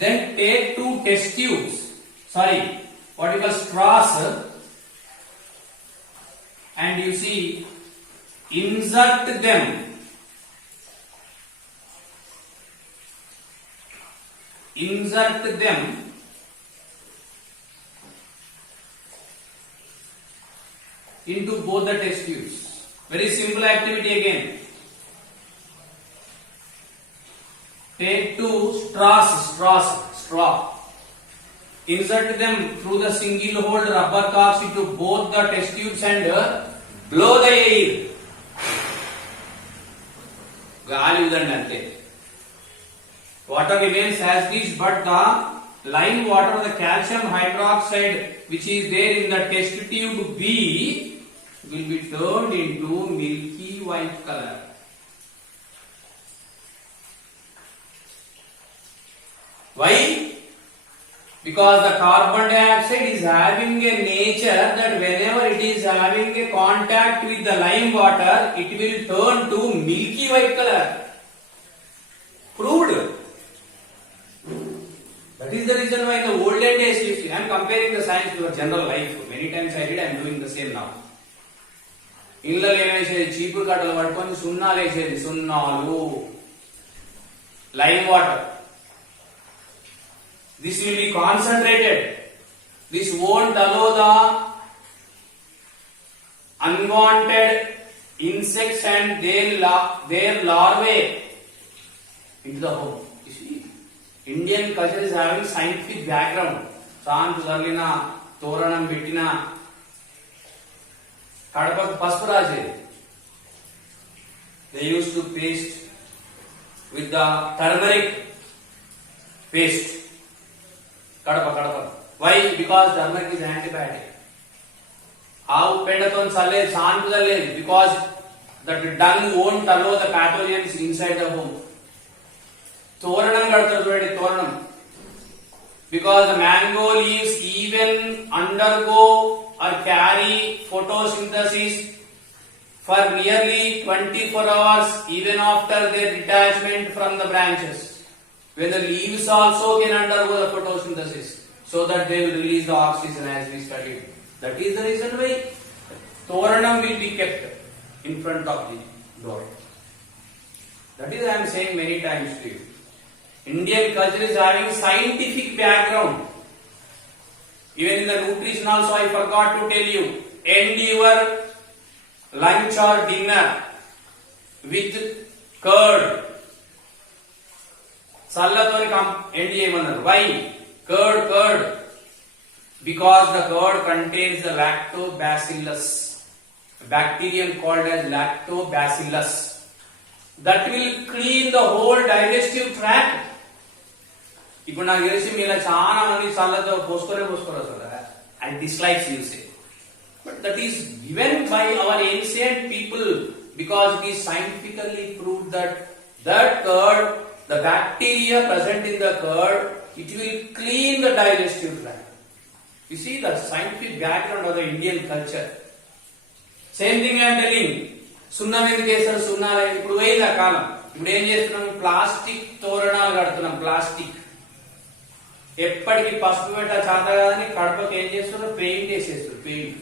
Then take two test tubes, sorry, what you call straws, and you see, insert them into both the test tubes. Very simple activity again. Take two straw. Insert them through the single hole rubber caps into both the test tubes and blow the air. గాలి ఉదండి అంతే. Water remains as is, but the lime water, the calcium hydroxide which is there in the test tube B will be turned into milky white color. Why? Because the carbon dioxide is having a nature that whenever it is having a contact with the lime water, it will turn to milky white color. Proved. That is the reason why in the olden days, you see, I am comparing the science to the general life. Many times I did, I am doing the same now. ఇళ్ళలో ఏమేసేది చీపురు కట్టలు పట్టుకొని సున్నాలు వేసేది, సున్నాలు, lime water. This will be concentrated. This won't allow the unwanted insects and their larvae into the home. You see, Indian culture is having scientific background. Saantu zarlina, toranam bettina, kadapaku pasupu rasedu. They used to paste with the turmeric paste. Kadapa. Why? Because turmeric is antibiotic. How pendaton saled, saantu saled, because that dung won't allow the pathogens inside the home. Toranam kadtaru chudandi, toranam. Because the mango leaves even undergo or carry photosynthesis for nearly 24 hours even after their detachment from the branches. When the leaves also can undergo the photosynthesis, so that they will release the oxygen as we studied. That is the reason why Toranam will be kept in front of the door. That is I am saying many times to you. Indian culture is having scientific background. Even in the nutrition also I forgot to tell you. End your lunch or dinner with curd. Sallatoni end cheyamanaru. Why? Curd. Because the curd contains the lactobacillus, a bacterium called as lactobacillus, that will clean the whole digestive tract. ఇప్పుడు నాకు తెలిసి మీలో చాలా మంది చల్లతో పోసుకోరు కదా. I dislike you say, but that is given by our ancient people because it is scientifically proved that curd, the bacteria present in the curd, it will clean the digestive tract. You see the scientific background of the Indian culture. Same thing I am telling. సున్నం ఎందుకు వేస్తారు? సున్నాలు ఇప్పుడు పోయింది ఆ కాలం. ఇప్పుడు ఏం చేస్తున్నాం? ప్లాస్టిక్ తోరణాలు కడుతున్నాం. ప్లాస్టిక్ ఎప్పటికి పసుపు పెట్ట చేత కాదని కడపకి ఏం చేస్తున్నారు? పెయింట్ వేసేస్తారు. పెయింట్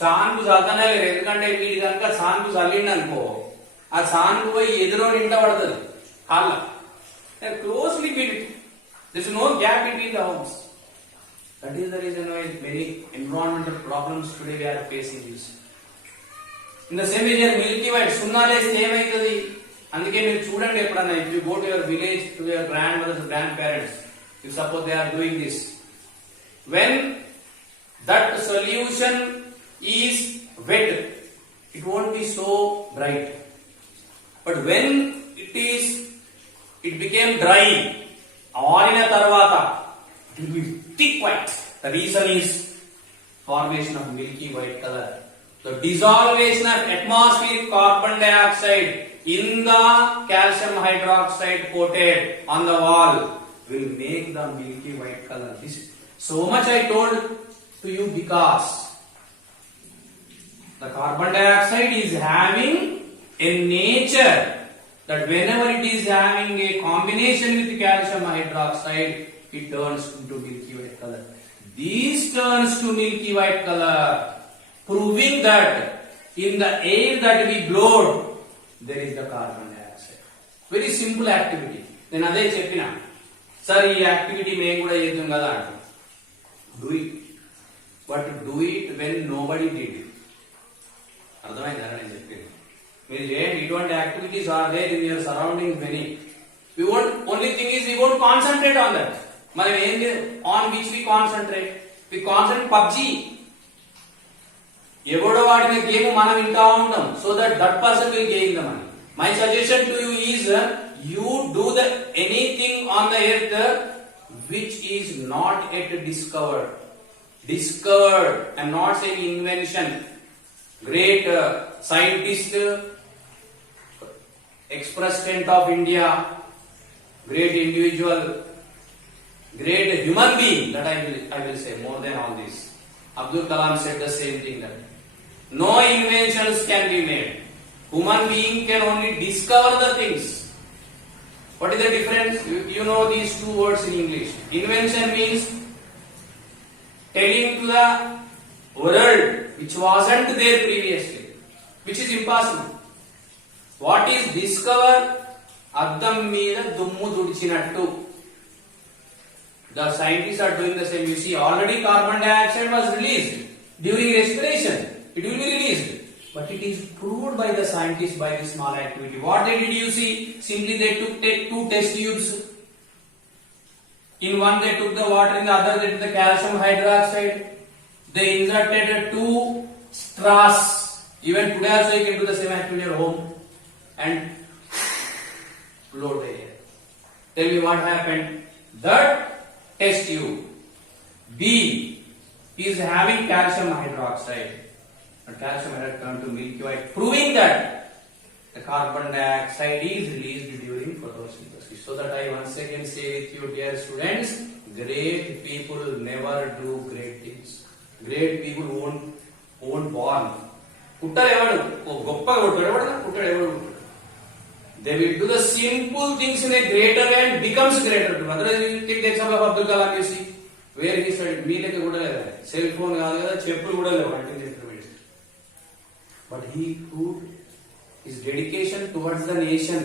సాన్పు చల్లనే లేదు. ఎందుకంటే వీడి కనుక సాన్పు చల్లిండి అనుకో, ఆ సాన్పు పోయి ఎదురో నిండా పడుతుంది. Hala. They are closely built. There is no gap between the homes. That is the reason why many environmental problems today we are facing this. In the same way, milky white సున్నాలు వేస్తే ఏమైతుంది? అందుకే మీరు చూడండి ఎప్పుడన్నా, if you go to your village to your grandmothers, grandparents, if suppose they are doing this, when that solution is wet, it won't be so bright. But when it became dry, ఆరిన తర్వాత it will be thick white. The reason is formation of milky white color. The dissolution of atmospheric carbon dioxide in the calcium hydroxide coated on the wall will make the milky white color. This so much I told to you because the carbon dioxide is having a nature that whenever it is having a combination with calcium hydroxide, it turns into milky white color. This turns to milky white color, proving that in the air that we blow, there is the carbon dioxide. Very simple activity. Then ade cheppina, sir ee activity మేము కూడా చేద్దాం కదా అంట. Do it. But do it when nobody did. అర్థమైందా నేను చెప్పేది? మీరు చేయండి, ఇటువంటి activities are there in your surrounding many. We won't, only thing is we won't concentrate on that. మనం ఏం లేదు, on which we concentrate. We concentrate PUBG. ఎవడో వాడిన గేమ్ మనం వింటా ఉంటాం, so that person will gain the money. My suggestion to you is you do the anything on the earth which is not yet discovered. Discovered, I am not saying invention. Great scientist, ex-president of India, great individual, great human being, that I will say more than all this. Abdul Kalam said the same thing, that no inventions can be made. Human being can only discover the things. What is the difference? You know these two words in English. Invention means telling to the world which wasn't there previously, which is impossible. What is discover? Addam meeda dummu tudichinattu. The scientists are doing the same. You see, already carbon dioxide was released during respiration. It will be released, but it is proved by the scientists by this small activity. What they did, you see, simply they take two test tubes. In one they took the water, in the other they took the calcium hydroxide. They inserted two straws. Even today also you can do the same activity at home and blow the air. Tell me what happened. That test tube B is having calcium hydroxide. But calcium hydroxide turned to milky white, proving that the carbon dioxide is released during photosynthesis. So that I once again say with you, dear students, great people never do great things. Great people won't born. They will do the simple things in a greater and becomes greater. Otherwise, you take the example of Abdul Kalam, you see, where he studied, me like a good cell phone, cheppul kuda levu, but he proved his dedication towards the nation.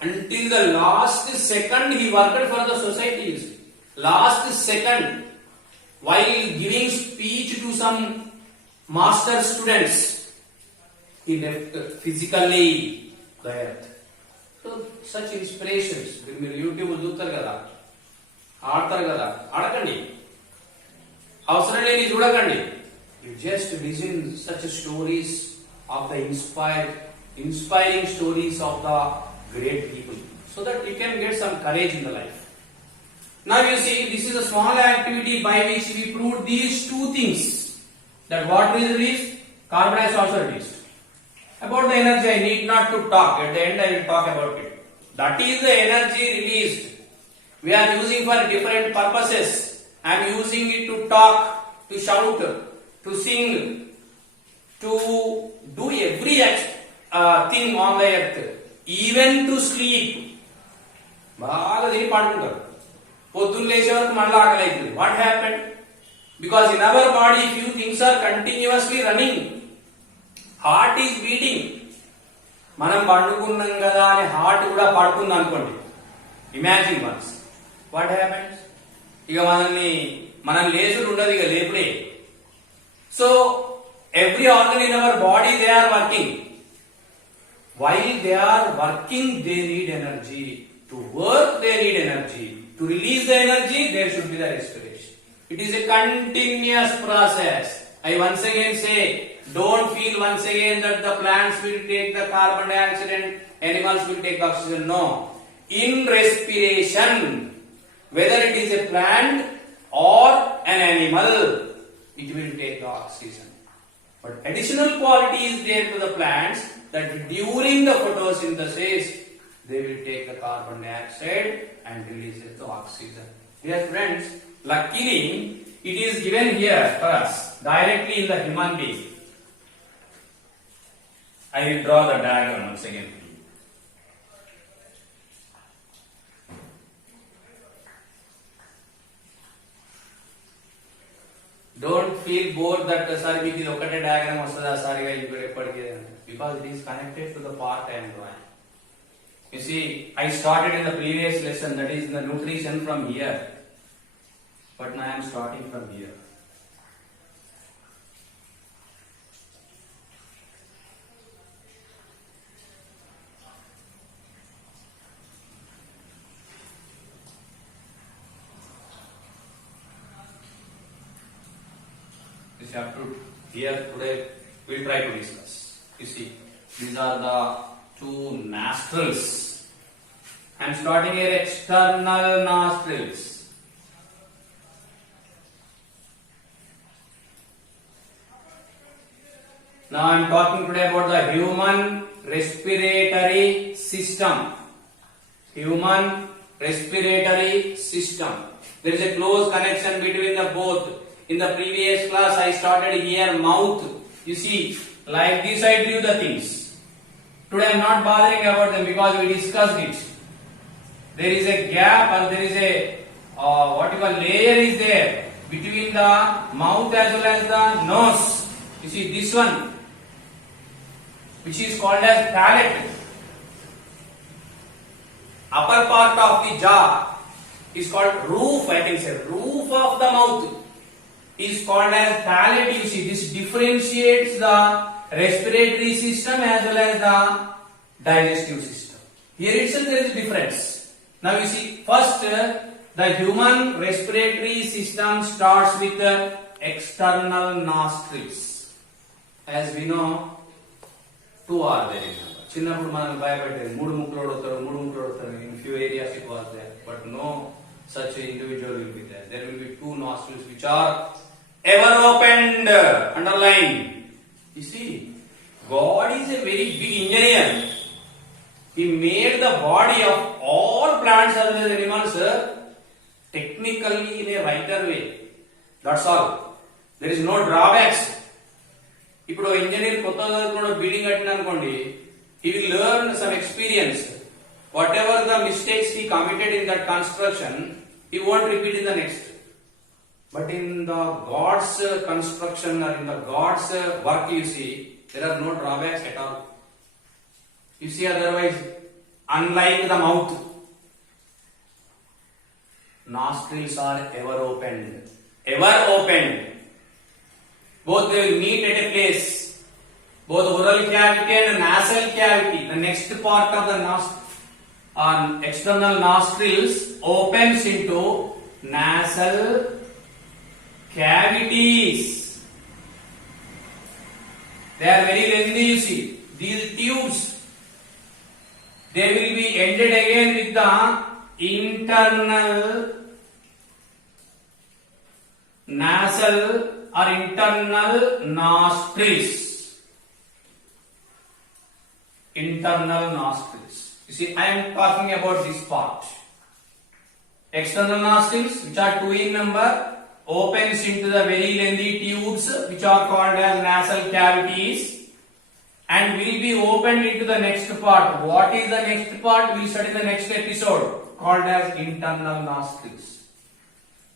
Until the last second he worked for the societies. Last second, while giving speech to some master students, he left physically the earth. So such inspirations, మీరు YouTube చూస్తారు కదా, ఆడతారు కదా, ఆడకండి, అవసరం లేని చూడకండి. You just listen such stories of the inspiring stories of the great people, so that you can get some courage in the life. Now you see, this is a small activity by which we proved these two things, that water is released, carbon dioxide also released. About the energy I need not to talk, at the end I will talk about it. That is the energy released. We are using for different purposes. I am using it to talk, to shout, to sing, to do every thing on the earth, even to sleep. బాగా తిని పడుకుంటారు, పొద్దున్న లేచే వరకు మళ్ళీ ఆకలి అవుతుంది. What happened? Because in our body few things are continuously running. Heart is beating. మనం పండుకున్నాం కదా అని హార్ట్ కూడా పడుతుంది అనుకోండి. Imagine once what happens. ఇక మనం లేచుడు ఉండదు, ఇక లేపుడే. So every organ in our body, they are working. While they are working, they need energy. To work, they need energy. To release the energy, there should be the respiration. It is a continuous process. I once again say, don't feel once again that the plants will take the carbon dioxide and animals will take the oxygen. No. In respiration, whether it is a plant or an animal, it will take the oxygen. But additional quality is there to the plants, that during the photosynthesis, they will take the carbon dioxide and release it to oxygen. Dear friends, luckily, it is given here for us, directly in the human being. I will draw the diagram once again. feel bored that sorry మీకు ఇది ఒకటే diagram వస్తుందా సారీగా ఇప్పుడు ఎప్పటికీ because it is connected to the part I am drawing. You see, I started in the previous lesson, that is the nutrition from here, but now I am starting from here. This chapter here today we'll try to discuss. You see, these are the two nostrils. I am starting here external nostrils. Now I am talking today about the human respiratory system. Human respiratory system. There is a close connection between the both. In the previous class I started here mouth. You see, like this I drew the things. Today I am not bothering about them because we discussed it. There is a gap or there is a what you call layer is there between the mouth as well as the nose. You see this one, which is called as palate. Upper part of the jaw is called roof. I can say roof of the mouth is called as palate. You see, this differentiates the respiratory system as well as the digestive system. Here itself there is a difference. Now you see, first the human respiratory system starts with the external nostrils. As we know, two are there in number. చిన్నప్పుడు మనం భయపడేది మూడు ముక్కులు వస్తారు. In few areas it was there, but no such individual will be there. There will be two nostrils which are ever opened. Underline. You see, God is a very big engineer. He made the body of all plants as well as animals technically in a righter way. That's all. There is no drawbacks. ఇప్పుడు engineer కొత్తగా building కట్టిన అనుకోండి, he will learn some experience. Whatever the mistakes he committed in that construction, he won't repeat in the next. But in the God's construction or in the God's work, you see, there are no drawbacks at all. You see, otherwise, unlike the mouth, nostrils are ever opened. Ever opened. Both they will meet at a place. Both oral cavity and nasal cavity. The next part of the external nostrils opens into nasal cavities. They are very lengthy, you see. These tubes, they will be ended again with the internal nasal or internal nostrils. Internal nostrils. You see, I am talking about this part. External nostrils, which are two in number, opens into the very lengthy tubes which are called as nasal cavities and will be opened into the next part. What is the next part? We will study in the next episode, called as internal nostrils.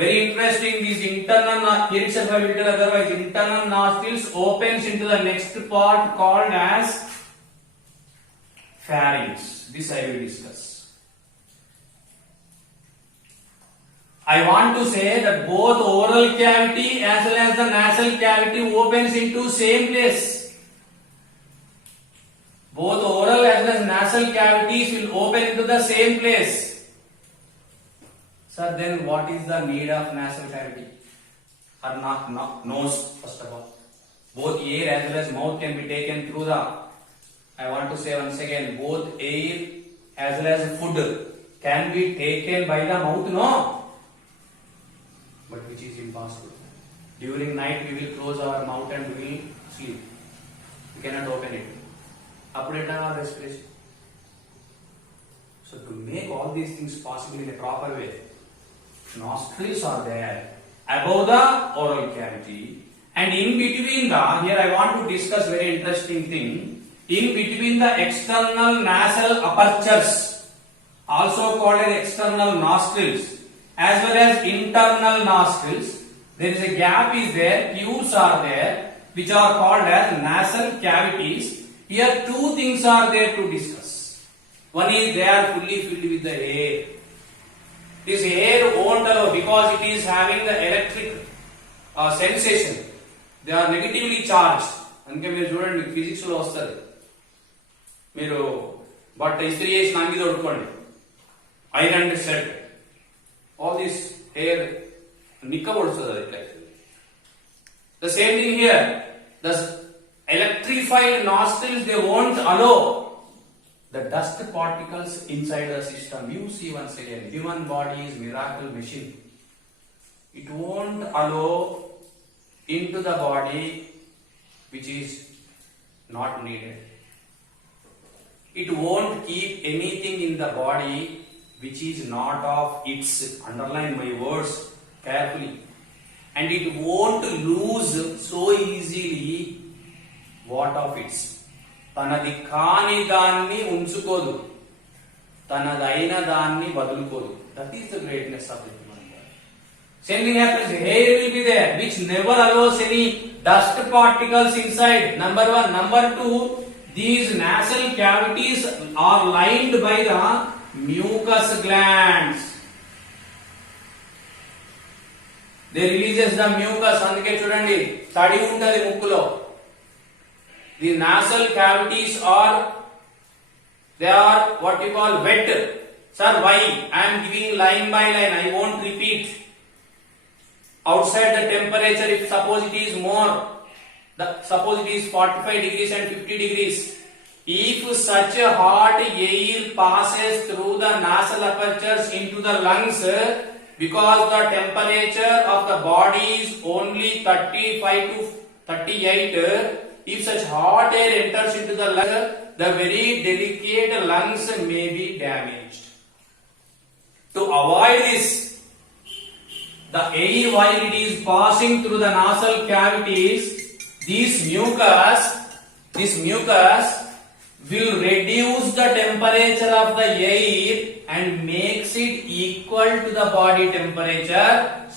Very interesting. These internal, here itself I will tell otherwise, internal nostrils opens into the next part called as pharynx. This I will discuss. I want to say that both oral cavity as well as the nasal cavity opens into same place. Both oral as well as nasal cavities will open into the same place. Sir, then what is the need of nasal cavity? Or nose, first of all. Both air as well as mouth can be taken through the, I want to say once again, both air as well as food can be taken by the mouth, no? But which is impossible. During night we will close our mouth and we will sleep. We cannot open it. Update our respiration. So to make all these things possible in a proper way, nostrils are there above the oral cavity, and in between the, here I want to discuss very interesting thing, in between the external nasal apertures, also called as external nostrils, as well as internal nostrils, there is a gap is there, tubes are there, which are called as nasal cavities. Here two things are there to discuss. One is they are fully filled with the air. This air won't allow because it is having the electric sensation. They are negatively charged. అందుకే మీరు చూడండి physics లో వస్తుంది. మీరు but ఇస్త్రీ చేసి నా మీద కొట్టుకోండి, iron set all this air నిక్కబడుతుంది అది ఇట్లా. The same thing here. The electrified nostrils, they won't allow the dust particles inside the system. You see once again, human body is miracle machine. It won't allow into the body which is not needed. It won't keep anything in the body which is not of its. Underline my words carefully. And it won't lose so easily what of its. తనది కాని దాన్ని ఉంచుకోదు, తనదైన దాన్ని వదులుకోదు. That is the greatness of the human body. Same thing happens. Hair will be there, which never allows any dust particles inside. Number one. Number two, these nasal cavities are lined by the mucus glands. They releases the mucus. అందుకే చూడండి తడి ఉంటది ముక్కులో. The nasal cavities are, they are what you call wet. Sir, why? I am giving line by line. I won't repeat. Outside the temperature, if suppose it is more, suppose it is 45 degrees and 50 degrees. If such a hot air passes through the nasal apertures into the lungs, because the temperature of the body is only 35 to 38, if such hot air enters into the lung, the very delicate lungs may be damaged. To avoid this, the air while it is passing through the nasal cavities, this mucus will reduce the temperature of the air and makes it equal to the body temperature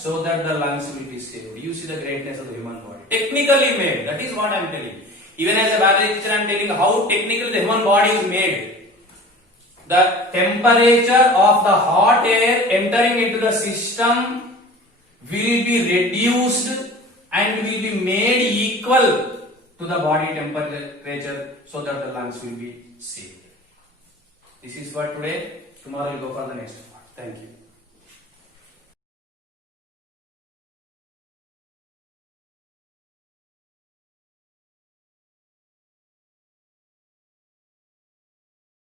so that the lungs will be saved. You see the greatness of the human body. Technically made. That is what I am telling. Even as a biology teacher, I am telling how technically the human body is made. The temperature of the hot air entering into the system will be reduced and will be made equal to the body temperature so that the lungs will be saved. This is for today. Tomorrow we'll go for the next part. Thank you.